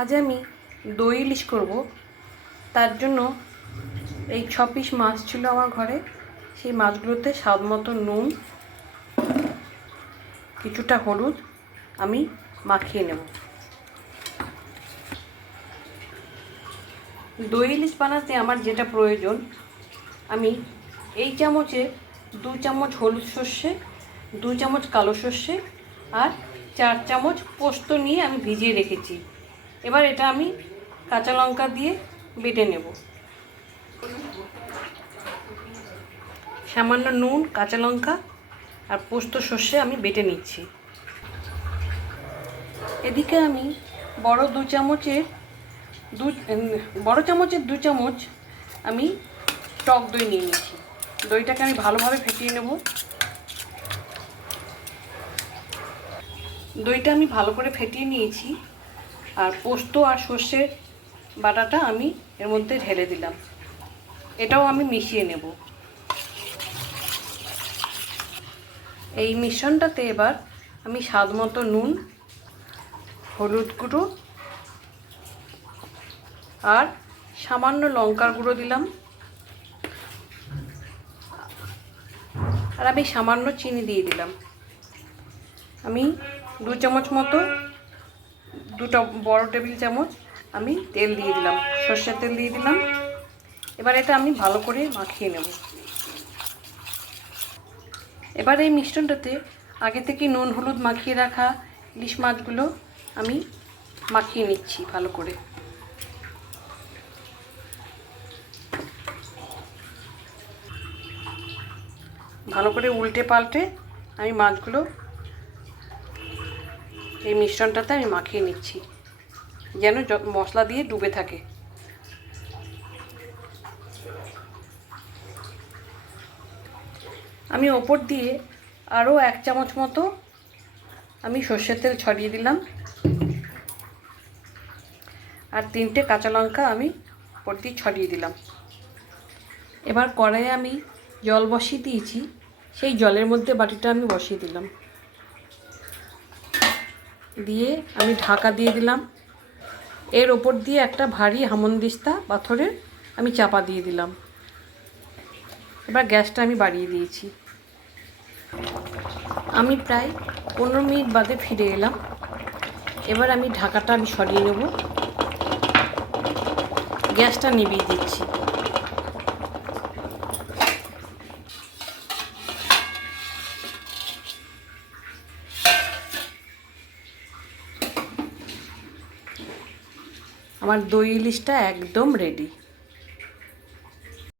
আজ আমি দই ইলিশ করব। তার জন্য এই 6 পিস মাছ ছিল আমার ঘরে। সেই মাছগুলোতে স্বাদ মতো নুন, কিছুটা হলুদ আমি মাখিয়ে নেব। দই ইলিশ বানাতে আমার যেটা প্রয়োজন, আমি এই চামচে 2 চামচ হলুদ সর্ষে, 2 চামচ কালো সর্ষে আর 4 চামচ পোস্ত নিয়ে আমি ভিজিয়ে রেখেছি। এবার এটা আমি কাঁচা লঙ্কা দিয়ে বেটে নেব। সামান্য নুন, কাঁচা লঙ্কা আর পোস্ত সর্ষে আমি বেটে নিচ্ছি। এদিকে আমি বড় চামচের 2 চামচ আমি টক দই নিয়ে নিচ্ছি। দইটাকে আমি ভালোভাবে ফেটিয়ে নেব। দইটা আমি ভালো করে ফেটিয়ে নিয়েছি। আর পোস্ত আর সর্ষের বাটাটা আমি এর মধ্যে ঢেলে দিলাম। এটাও আমি মিশিয়ে নেব। এই মিশ্রণটাতে এবার আমি স্বাদ মতো নুন, হলুদ গুঁড়ো আর সামান্য লঙ্কার গুঁড়ো দিলাম। আর আমি সামান্য চিনি দিয়ে দিলাম। আমি 2 চামচ মতো, 2টা বড় টেবিল চামচ আমি তেল দিয়ে দিলাম, সর্ষের তেল দিয়ে দিলাম। এবার এটা আমি ভালো করে মাখিয়ে নেব। এবার এই মিশ্রণটাতে আগে থেকে নুন হলুদ মাখিয়ে রাখা ইলিশ মাছগুলো আমি মাখিয়ে নিচ্ছি ভালো করে। ভালো করে উল্টে পাল্টে আমি মাছগুলো এই মিশ্রণটাতে আমি মাখিয়ে নিচ্ছি, যেন মশলা দিয়ে ডুবে থাকে। আমি ওপর দিয়ে আরও 1 চামচ মতো আমি সর্ষের তেল ছড়িয়ে দিলাম। আর 3টে কাঁচা লঙ্কা আমি ওপর দিয়ে ছড়িয়ে দিলাম। এবার কড়াইয়ে আমি জল বসিয়ে দিয়েছি। সেই জলের মধ্যে বাটিটা আমি বসিয়ে দিলাম, দিয়ে আমি ঢাকা দিয়ে দিলাম। এর ওপর দিয়ে একটা ভারী হামনদিস্তা পাথরের আমি চাপা দিয়ে দিলাম। এবার গ্যাসটা আমি বাড়িয়ে দিয়েছি। আমি প্রায় 15 মিনিট বাদে ফিরে এলাম। এবার আমি ঢাকাটা আমি সরিয়ে নেব। গ্যাসটা নিভিয়ে দিচ্ছি। আমার দই ইলিশটা একদম রেডি।